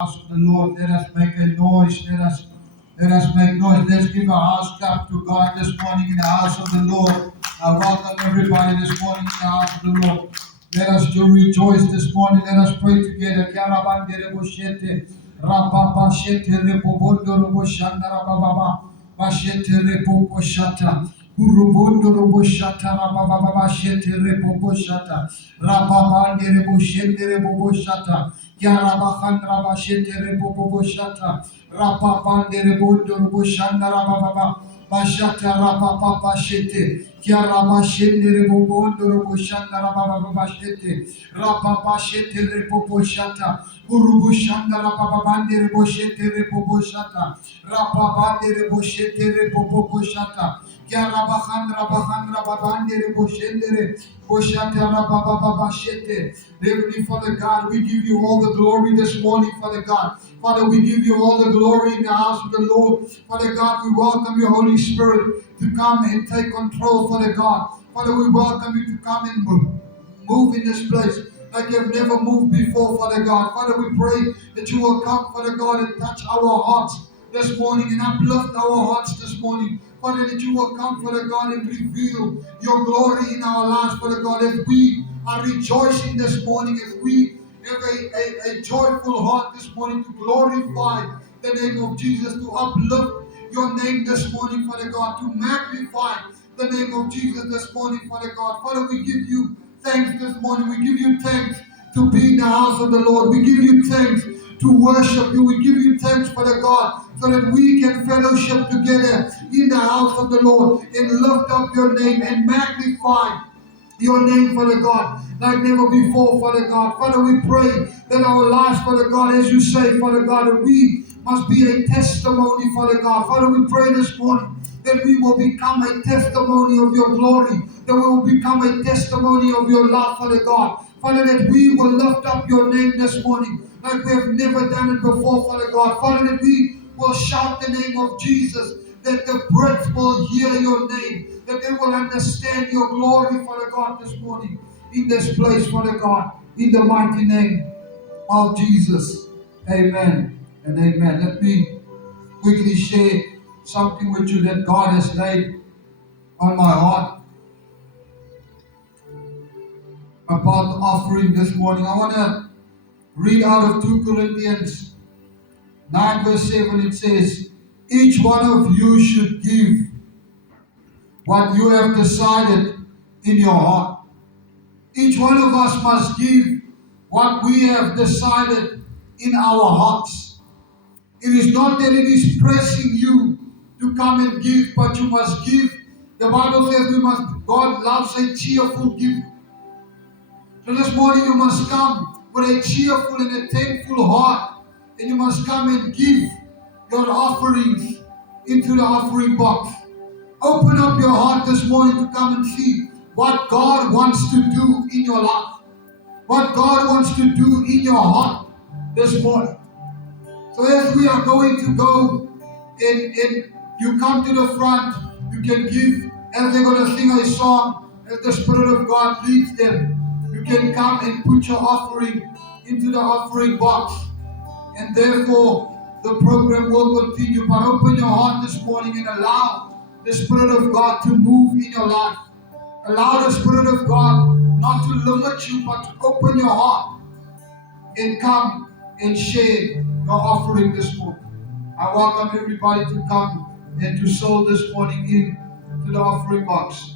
House of the Lord. Let us make a noise. Let us make noise. Let's give a house clap to God this morning in the house of the Lord. I welcome everybody this morning in the house of the Lord. Let us do rejoice this morning. Let us pray together. Karabandere boshete, rababa shete repobondo roboshanda rababa, bashete repoboshata. Urubondo roboshata rababa shete repoboshata, rababande reboshende reboboshata. Yarabakhandra bashete reboboshata, rababande rebondo roboshanda rababa. Bashata Rababa Bashete, Kiaraba Shende Rebobondo Roboshanda Rababa Bashete, Rababa Shete Reboboshata, Urubushanda Rababa Bande Reboshete Reboboshata, Rababande Reboshete Reboboshata, Kiarabakhandra Bakhandra Babande Reboshende Boshata Rababa Bashete. Heavenly Father God, we give you all the glory this morning, Father God. Father, we give you all the glory in the house of the Lord. Father God, we welcome your Holy Spirit to come and take control, Father God. Father, we welcome you to come and move in this place like you've never moved before, Father God. Father, we pray that you will come, Father God, and touch our hearts this morning and uplift our hearts this morning. Father, that you will come, Father God, and reveal your glory in our lives, Father God, as we are rejoicing this morning, as we have a joyful heart this morning to glorify the name of Jesus, to uplift your name this morning, Father God, to magnify the name of Jesus this morning, Father God. Father, we give you thanks this morning. We give you thanks to be in the house of the Lord. We give you thanks to worship you. We give you thanks, Father God, so that we can fellowship together in the house of the Lord and lift up your name and magnify your name, Father God, like never before, Father God. Father, we pray that our lives, Father God, as you say, Father God, that we must be a testimony, Father God. Father, we pray this morning that we will become a testimony of your glory, that we will become a testimony of your love, Father God. Father, that we will lift up your name this morning like we have never done it before, Father God. Father, that we will shout the name of Jesus, that the birds will hear your name, that they will understand your glory, Father God, this morning in this place, Father God, in the mighty name of Jesus. Amen and amen. Let me quickly share something with you that God has laid on my heart about the offering this morning. I want to read out of 2 Corinthians 9 verse 7. It says, each one of you should give what you have decided in your heart. Each one of us must give what we have decided in our hearts. It is not that it is pressing you to come and give, but you must give. The Bible says God loves a cheerful gift. So this morning you must come with a cheerful and a thankful heart, and you must come and give your offerings into the offering box. Open up your heart this morning to come and see what God wants to do in your life, what God wants to do in your heart this morning. So as we are going to go and you come to the front, you can give as they're going to sing a song, as the Spirit of God leads them. You can come and put your offering into the offering box, and therefore the program will continue. But open your heart this morning and allow the Spirit of God to move in your life. Allow the Spirit of God not to limit you, but to open your heart and come and share your offering this morning. I welcome everybody to come and to sow this morning in to the offering box.